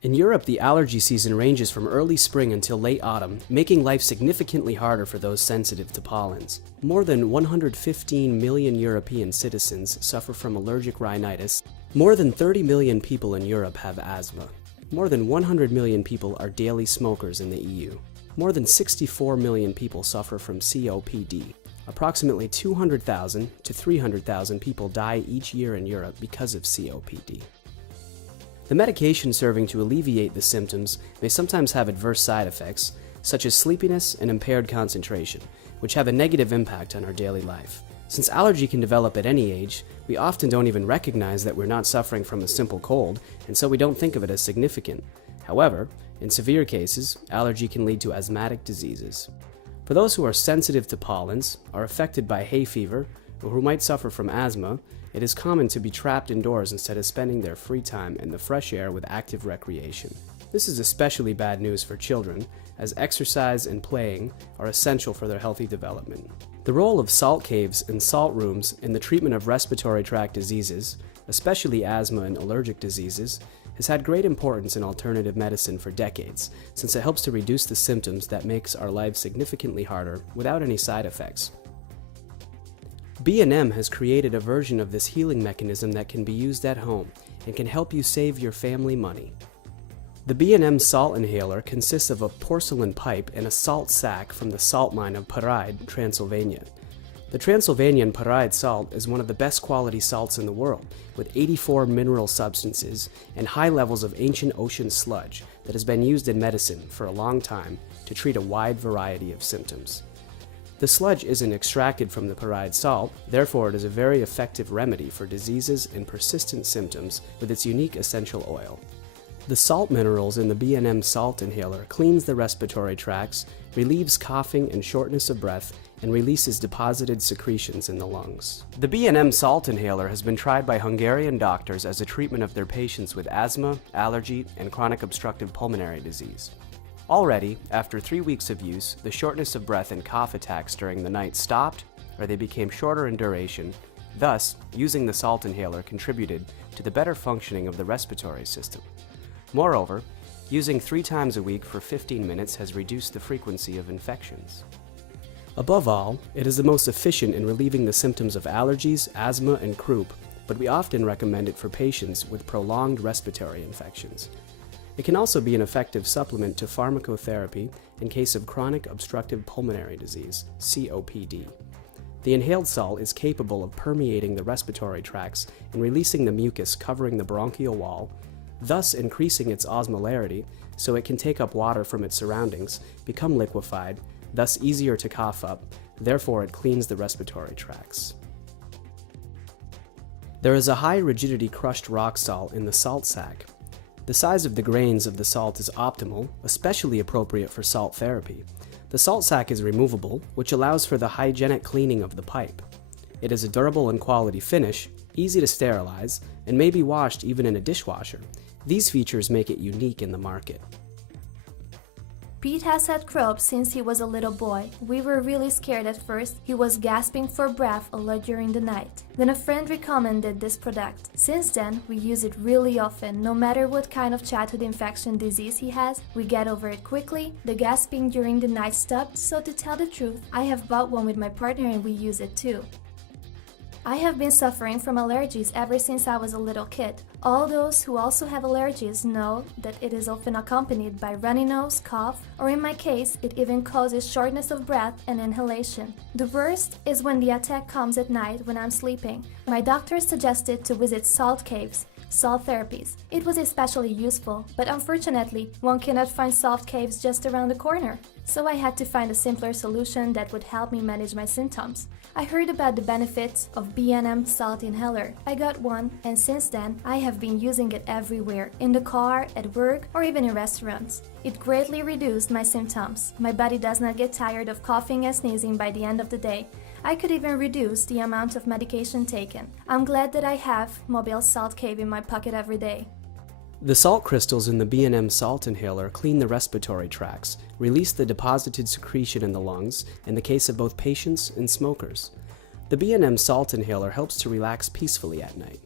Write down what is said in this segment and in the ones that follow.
In Europe, the allergy season ranges from early spring until late autumn, making life significantly harder for those sensitive to pollens. More than 115 million European citizens suffer from allergic rhinitis. More than 30 million people in Europe have asthma. More than 100 million people are daily smokers in the EU. More than 64 million people suffer from COPD. Approximately 200,000 to 300,000 people die each year in Europe because of COPD. The medication serving to alleviate the symptoms may sometimes have adverse side effects, such as sleepiness and impaired concentration, which have a negative impact on our daily life. Since allergy can develop at any age, we often don't even recognize that we're not suffering from a simple cold, and so we don't think of it as significant. However, in severe cases, allergy can lead to asthmatic diseases. For those who are sensitive to pollens, are affected by hay fever, or who might suffer from asthma, it is common to be trapped indoors instead of spending their free time in the fresh air with active recreation. This is especially bad news for children, as exercise and playing are essential for their healthy development. The role of salt caves and salt rooms in the treatment of respiratory tract diseases, especially asthma and allergic diseases, has had great importance in alternative medicine for decades, since it helps to reduce the symptoms that makes our lives significantly harder without any side effects. B&M has created a version of this healing mechanism that can be used at home and can help you save your family money. The B&M salt inhaler consists of a porcelain pipe and a salt sack from the salt mine of Paride, Transylvania. The Transylvanian Paride salt is one of the best quality salts in the world, with 84 mineral substances and high levels of ancient ocean sludge that has been used in medicine for a long time to treat a wide variety of symptoms. The sludge isn't extracted from the Paride salt, therefore it is a very effective remedy for diseases and persistent symptoms with its unique essential oil. The salt minerals in the B&M salt inhaler cleans the respiratory tracts, relieves coughing and shortness of breath, and releases deposited secretions in the lungs. The B&M salt inhaler has been tried by Hungarian doctors as a treatment of their patients with asthma, allergy, and chronic obstructive pulmonary disease. Already, after 3 weeks of use, the shortness of breath and cough attacks during the night stopped, or they became shorter in duration. Thus, using the salt inhaler contributed to the better functioning of the respiratory system. Moreover, using 3 times a week for 15 minutes has reduced the frequency of infections. Above all, it is the most efficient in relieving the symptoms of allergies, asthma, and croup, but we often recommend it for patients with prolonged respiratory infections. It can also be an effective supplement to pharmacotherapy in case of chronic obstructive pulmonary disease, COPD. The inhaled salt is capable of permeating the respiratory tracts and releasing the mucus covering the bronchial wall, thus increasing its osmolarity so it can take up water from its surroundings, become liquefied, thus easier to cough up, therefore it cleans the respiratory tracts. There is a high rigidity crushed rock salt in the salt sack. The size of the grains of the salt is optimal, especially appropriate for salt therapy. The salt sack is removable, which allows for the hygienic cleaning of the pipe. It is a durable and quality finish, easy to sterilize, and may be washed even in a dishwasher. These features make it unique in the market. Pete has had croup since he was a little boy. We were really scared at first. He was gasping for breath a lot during the night. Then a friend recommended this product. Since then, we use it really often. No matter what kind of childhood infection disease he has, we get over it quickly. The gasping during the night stopped, so to tell the truth, I have bought one with my partner and we use it too. I have been suffering from allergies ever since I was a little kid. All those who also have allergies know that it is often accompanied by runny nose, cough, or in my case, it even causes shortness of breath and inhalation. The worst is when the attack comes at night when I'm sleeping. My doctor suggested to visit salt caves, salt therapies. It was especially useful, but unfortunately, one cannot find salt caves just around the corner. So I had to find a simpler solution that would help me manage my symptoms. I heard about the benefits of B&M salt inhaler. I got one, and since then, I have been using it everywhere, in the car, at work, or even in restaurants. It greatly reduced my symptoms. My body does not get tired of coughing and sneezing by the end of the day. I could even reduce the amount of medication taken. I'm glad that I have mobile salt cave in my pocket every day. The salt crystals in the B&M salt inhaler clean the respiratory tracts, release the deposited secretion in the lungs in the case of both patients and smokers. The B&M salt inhaler helps to relax peacefully at night.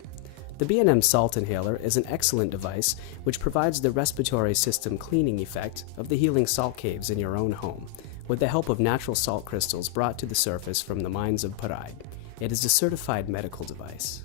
The B&M Salt Inhaler is an excellent device which provides the respiratory system cleaning effect of the healing salt caves in your own home, with the help of natural salt crystals brought to the surface from the mines of Parai. It is a certified medical device.